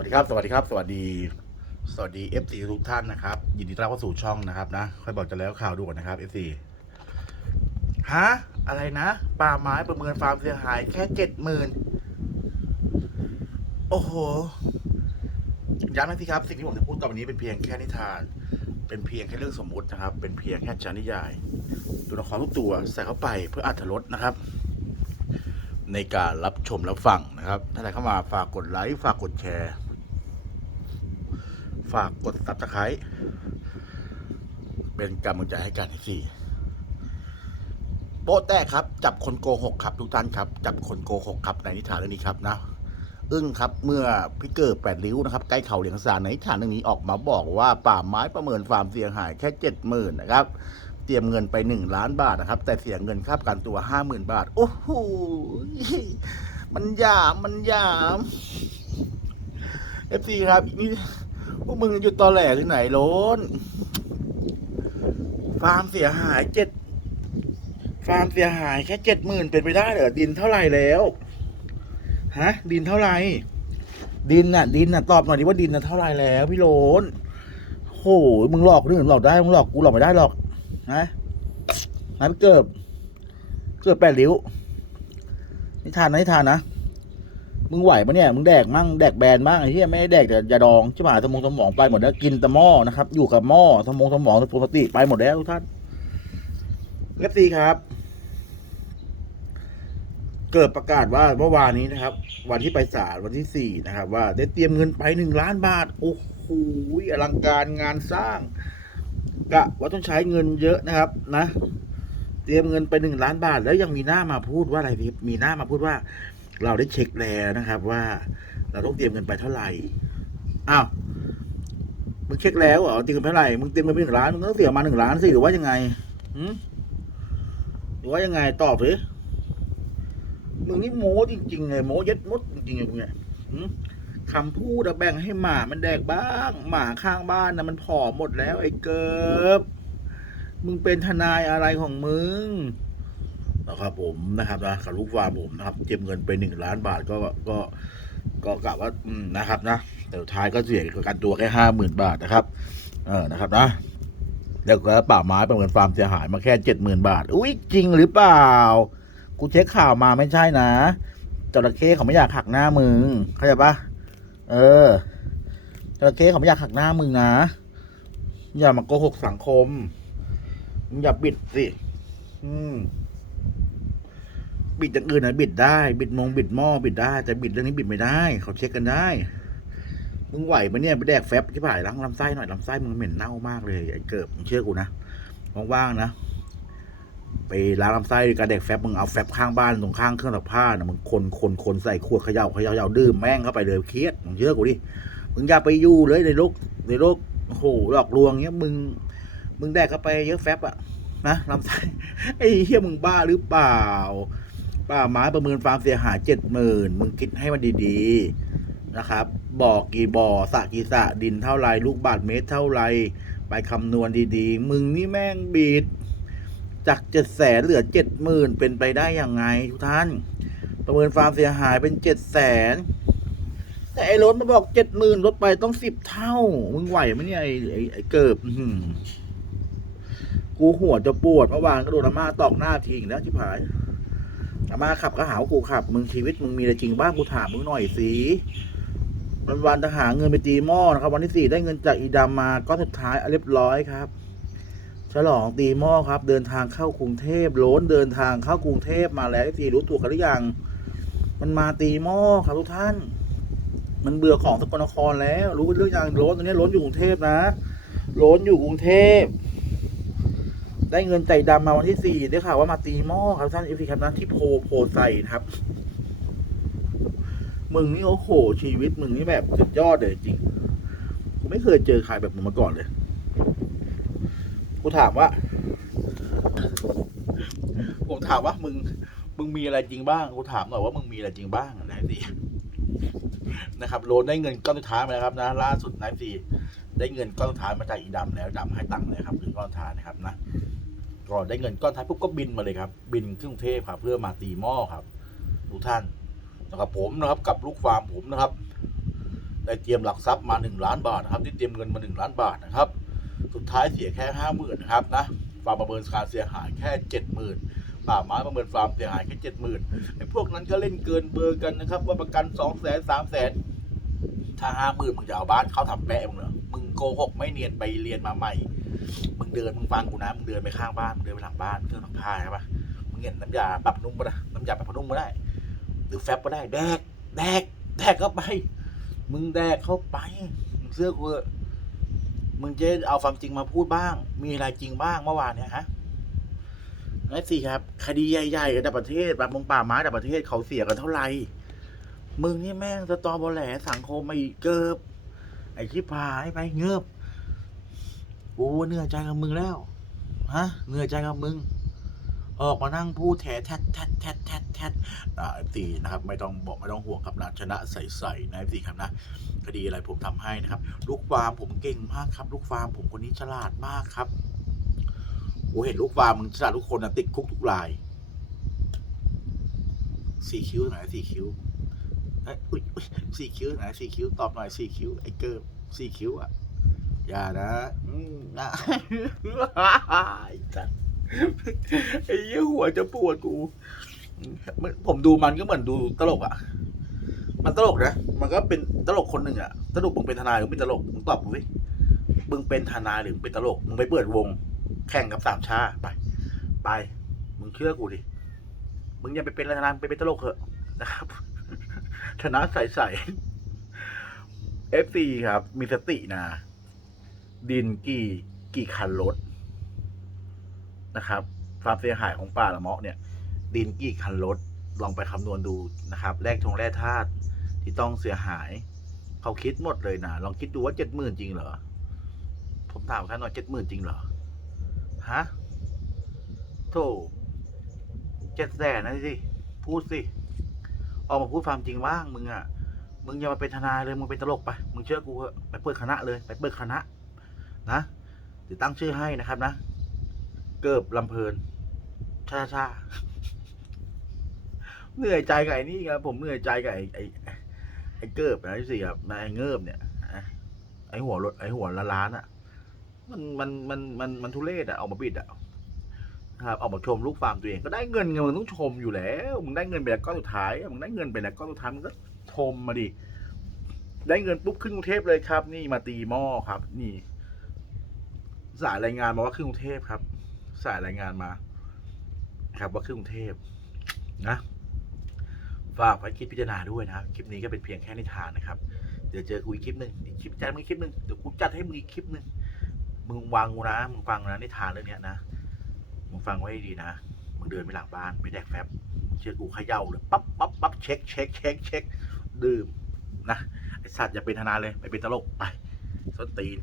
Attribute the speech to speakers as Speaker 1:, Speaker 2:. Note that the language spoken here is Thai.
Speaker 1: วัสดีครับ สวัสดีครับ สวัสดี สวัสดี FC ทุกท่านนะครับ ยินดีต้อนรับเข้าสู่ช่องนะครับนะ ค่อยบอกจะแล้วข่าวด่วนนะครับ FC ฮะ อะไรนะ ป่าไม้ประเมินฟาร์มเสียหายแค่เจ็ดหมื่นโอ้โห ย้ำนะสิครับ สิ่งที่ผมจะพูดต่อไปนี้เป็นเพียงแค่นิทาน เป็นเพียงแค่เรื่องสมมุตินะครับ เป็นเพียงแค่จานิยาย ตัวละครทุกตัวใส่เข้าไปเพื่ออัธรสนะครับในการรับชมรับฟังนะครับ ถ้าใครเข้ามาฝากกดไลค์ ฝากกดแชร์ ฝากกดซับสไครต์เป็นกำลังใจให้กันที่สี่โป๊ะแตกครับ จับคนโกหกครับทุกท่านครับ จับคนโกหกครับในนิทานเรื่องนี้ครับนะอึ้งครับเมื่อพี่เกิดแปดริ้วนะครับใกล้เขาเหลียงซานในนิทานเรื่องนี้ออกมาบอกว่าป่าไม้ประเมินความเสียหายแค่เจ็ดหมื่นนะครับเตรียมเงินไปหนึ่งล้านบาทนะครับ แต่เสียเงินค่าประกันตัวห้าหมื่นบาท โอ้โหมันยามมันยามเอฟซีครับนี่ พวกมึงอยู่ตอแหลที่ไหนโล้นฟาร์มเสียหายเจ็ดฟาร์มเสียหายแค่เจ็ดหมื่นเป็นไปได้เหรอดินเท่าไหร่แล้วฮะดินเท่าไหร่ดินน่ะ ดินน่ะตอบหน่อยดิว่าดินน่ะเท่าไหร่แล้ว พี่โลนโหมึงหลอกเรื่องหลอกได้มึงหลอกกูหลอกไม่ได้หรอกนะนะเกิบเกิบแปดริ้วนี่ทานนะนี่ทานนะ มึงไหวปะเนี่ย มึงแดกมั่งแดกแบนบ้างไอ้ที่ไม่ได้แดกแต่ยาดองชิบหายสมองสมองไปหมดแล้ว กินแต่หม้อนะครับ อยู่กับหม้อสมองสมองปกติไปหมดแล้วทุกท่านเล็บซีครับ เกิดประกาศว่าเมื่อวานนี้นะครับ วันที่ไปศาลวันที่สี่นะครับ ว่าได้เตรียมเงินไปหนึ่งล้านบาท โอ้โหอลังการงานสร้างกะว่าต้องใช้เงินเยอะนะครับ นะ เตรียมเงินไปหนึ่งล้านบาท แล้วยังมีหน้ามาพูดว่าอะไรพี่มีหน้ามาพูดว่า เราได้เช็คแล้วนะครับว่าเราต้องเตรียมเงินไปเท่าไหร่อ้าวมึงเช็คแล้วเหรอเตรียมเงินไปเท่าไหร่มึงเตรียมเงินไปหนึ่งล้านมึงต้องเสียมาหนึ่งล้านสิหรือว่ายังไงหืมหรือว่ายังไงตอบสิมึงนี่โม้จริงๆเลยโม้ย็ดมดจริงๆเลยมึงเนี่ยคำพูดอะแบ่งให้หมามันแดกบ้าง หมาข้างบ้านนะมันผอมหมดแล้วไอ้เกิบมึงเป็นทนายอะไรของมึง นะครับ ผมนะครับนะกับลูกฟาร์มผมนะครับเก็บเงินไปหนึ่งล้านบาทก็ก็ก็กะว่าอืมนะครับนะแต่ท้ายก็เสียประกันตัวแค่ห้าหมื่นบาทนะครับ เออนะครับนะแล้วก็ป่าไม้ประเมินฟาร์มเสียหายมาแค่เจ็ดหมื่นบาท อุ้ยจริงหรือเปล่า กูเช็คข่าวมาไม่ใช่นะจระเข้เขาไม่อยากหักหน้ามึงเข้าใจปะเออจระเข้เขาไม่อยากหักหน้ามึงนะอย่ามาโกหกสังคมอย่าบิดสิ อืม บิดอย่างอื่นนะบิดได้ บิดมงบิดหม้อบิดได้ แต่บิดเรื่องนี้บิดไม่ได้ เขาเช็คกันได้มึงไหวปะเนี่ยไปแดกแฟบที่ผ่ายล้างลำไส้หน่อยลำไส้มึงเหม็นเน่ามากเลยไอ้เกิบมึงเชื่อกูนะว่างๆนะไปล้างลำไส้การแดกแฟบมึงเอาแฟบข้างบ้านตรงข้างเครื่องซักผ้านะมึงคนคนคนใส่ขวดเขย่าเขย่าเขย่าดื่มแม่งเข้าไปเลยเครียดมึงเชื่อกูดิมึงอย่าไปยู่เลยในโลกในโลกโอ้โหหลอกลวงเงี้ยมึงมึงแดกเข้าไปเยอะแฟบอะนะลำไส้ไอ้เฮียมึงบ้าหรือเปล่า ป้าไม้ประเมินความเสียหายเจ็ดหมื่นมึงคิดให้มันดีๆนะครับ บ่อกี่บ่อสระกี่สระดินเท่าไรลูกบาทเมตรเท่าไรไปคำนวณดีๆ มึงนี่แม่งบีดจากเจ็ดแสนเหลือเจ็ดหมื่นเป็นไปได้ยังไงทุกท่าน ประเมินความเสียหายเป็นเจ็ดแสนแต่ไอ้รถมาบอกเจ็ดหมื่นลดไปต้องสิบเท่า มึงไหวไหมเนี่ยไอ้ไอ้ไอ้เกิบกูหัวจะปวดเมื่อวานก็โดนมาตอกหน้าทิ้งแล้วชิบหาย อามาขับก็หาว่ากูขับ มึงชีวิตมึงมีอะไรจริงบ้างกูถามมึงหน่อยสิวันวันจะหาเงินไปตีหม้อนะครับ วันที่สี่ได้เงินจากอีดามาก็สุดท้ายเรียบร้อยครับ ฉลองตีหม้อครับ เดินทางเข้ากรุงเทพโล้นเดินทางเข้ากรุงเทพมาแล้วทีรู้ตัวกันหรือยังมันมาตีหม้อครับทุกท่าน มันเบื่อของสกลนครแล้ว รู้เรื่องยังโล้นตอนนี้โล้นอยู่กรุงเทพนะโล้นอยู่กรุงเทพ ได้เงินใจดำมาวันที่สี่ได้ข่าวว่ามาตีหม้อครับท่านเอฟซีครับนะที่โพโพไซนะครับ มึงนี่โอ้โหชีวิตมึงนี่แบบสุดยอดเลยจริงกูไม่เคยเจอใครแบบมึงมาก่อนเลยกูถามว่า ผมถามว่ามึง มึงมีอะไรจริงบ้างกูถามหน่อยว่ามึงมีอะไรจริงบ้างนะสินะครับโลนได้เงินก้อนสุดท้ายมาแล้วครับ นะ ล่าสุดนะสิได้เงินก้อนสุดท้ายมาจากอีดำแล้วดำให้ตังค์เลยครับคือก้อนสุดท้ายนะครับนะ ก็ได้เงินก้อนท้ายปุ๊บก็บินมาเลยครับ บินขึ้นกรุงเทพครับเพื่อมาตีหม้อครับทุกท่านนะครับผมนะครับกับลูกฟาร์มผมนะครับ ได้เตรียมหลักทรัพย์มาหนึ่งล้านบาทนะครับที่เตรียมเงินมาหนึ่งล้านบาทนะครับ สุดท้ายเสียแค่ห้าหมื่นนะครับนะฟาร์มประเมินการเสียหายแค่เจ็ดหมื่นป่าไม้ประเมินฟาร์มเสียหายแค่เจ็ดหมื่นไอ้พวกนั้นก็เล่นเกินเบอร์กันนะครับ ว่าประกันสองแสนสามแสนถ้าห้าหมื่นมึงจะเอาบ้านเขาทำแปะมึงเหรอมึงโกหกไม่เนียนไปเรียนมาใหม่ มึงเดินมึงฟังกูนะมึงเดินไปข้างบ้านมึงเดินไปหลังบ้านเครื่องซักผ้าใช่ปะมึงเห็นน้ำยาปรับนุ่มก็ได้น้ำยาปรับผ้านุ่มก็ได้ หรือแฟบก็ได้แดกแดกแดกเข้าไป มึงแดกเข้าไปมึงเสื้อกูมึงจะเอาความจริงมาพูดบ้าง มีอะไรจริงบ้างเมื่อวานเนี่ยฮะนั่นสิครับ คดีใหญ่ๆระดับประเทศแบบมงป่าไม้ระดับประเทศเขาเสียกันเท่าไหร่มึงนี่แม่งสตอบอแหลสังคมไอ้เกิบไอ้ชิบหายไปเงือบ กูเหนื่อยใจกับมึงแล้ว ฮะ เหนื่อยใจกับมึง ออกมานั่งพูดแถแทดแทดแทดแทดแทดอ่าสีนะครับ ไม่ต้องบอกไม่ต้องห่วงครับนะชนะใสๆนะสีครับนะคดีอะไรผมทำให้นะครับ ลูกฟาร์มผมเก่งมากครับ ลูกฟาร์มผมคนนี้ฉลาดมากครับโอ้เห็นลูกฟาร์มมึงฉลาดทุกคนนะติดคุกทุกรายสี่คิ้วไหนสี่คิ้วเอ้ยอุ๊ยอุ๊ยสี่คิ้วไหนสี่คิ้วตอบหน่อยสี่คิ้วไอ้เกิร์สี่คิ้วอะ อย่านะนะไอ้สัสไอ้เหี้ยหัวจะปวดกูมันผมดูมันก็เหมือนดูตลกอะ มันตลกนะ มันก็เป็นตลกคนหนึ่งอะตลกมึงเป็นทนายหรือเป็นตลก มึงตอบกูสิมึงเป็นทนายหรือเป็นตลก มึงไปเปิดวง แข่งกับสามชาไป ไป มึงเชื่อกูดิ มึงอย่าไปเป็นทนายไปเป็นตลกเถอะนะครับ ชนะใสๆเอฟซีครับ มีสตินะ ดินกี่กี่คันรถนะครับความเสียหายของป่าละเมาะเนี่ย ดินกี่คันรถลองไปคำนวณดูนะครับแรกทงแร่ธาตุที่ต้องเสียหาย เขาคิดหมดเลยนะลองคิดดูว่าเจ็ดหมื่นจริงเหรอผมถามท่านหน่อยเจ็ดหมื่นจริงเหรอฮะโธ่เจ็ดแสนนะสิพูดสิออกมาพูดความจริงบ้างมึงอะมึงอย่ามาเป็นทนายเลยมึงเป็นตลกไปมึงเชื่อกูเถอะไปเปิดคณะเลยไปเปิดคณะ นะเดี๋ยวตั้งชื่อให้นะครับนะ เกิบลำเพลินชาชาเหนื่อยใจกับไอ้นี่ครับผมเหนื่อยใจกับไอ้ไอ้ไอ้เกิบนะที่สี่ครับไอ้เงิบเนี่ยไอ้หัวรถไอ้หัวละล้านอะ มันมันมันมันมันทุเรศอะออกมาบิดอะครับออกมาชมลูกฟาร์มตัวเองก็ได้เงินไงมึงต้องชมอยู่แล้วมึงได้เงินไปแล้วก้อนสุดท้ายมึงได้เงินไปแล้วก้อนสุดท้ายมึงก็ชมมาดิได้เงินปุ๊บขึ้นกรุงเทพเลยครับ นี่มาตีหม้อครับ นี่ สายรายงานมาว่าขึ้นกรุงเทพครับ สายรายงานมา ครับว่าขึ้นกรุงเทพนะฝากไว้คิดพิจารณาด้วยนะครับ คลิปนี้ก็เป็นเพียงแค่นิทานนะครับ เดี๋ยวเจอกูอีกคลิปหนึ่งอีกคลิปจัดมึงอีกคลิปหนึ่งเดี๋ยวกูจัดให้มึงอีกคลิปหนึ่งมึงวางกูนะ มึงฟังนะนิทานเรื่องเนี้ยนะ มึงฟังไว้ดีนะ มึงเดินไปหลังบ้านไปแดกแฟบเชื่อกูเขย่าเลยปั๊บปั๊บปั๊บเช็คเช็คเช็คเช็คดื่มนะไอสัตว์อย่าเป็นทนายเลยไปเป็นตลกไปส้นตีน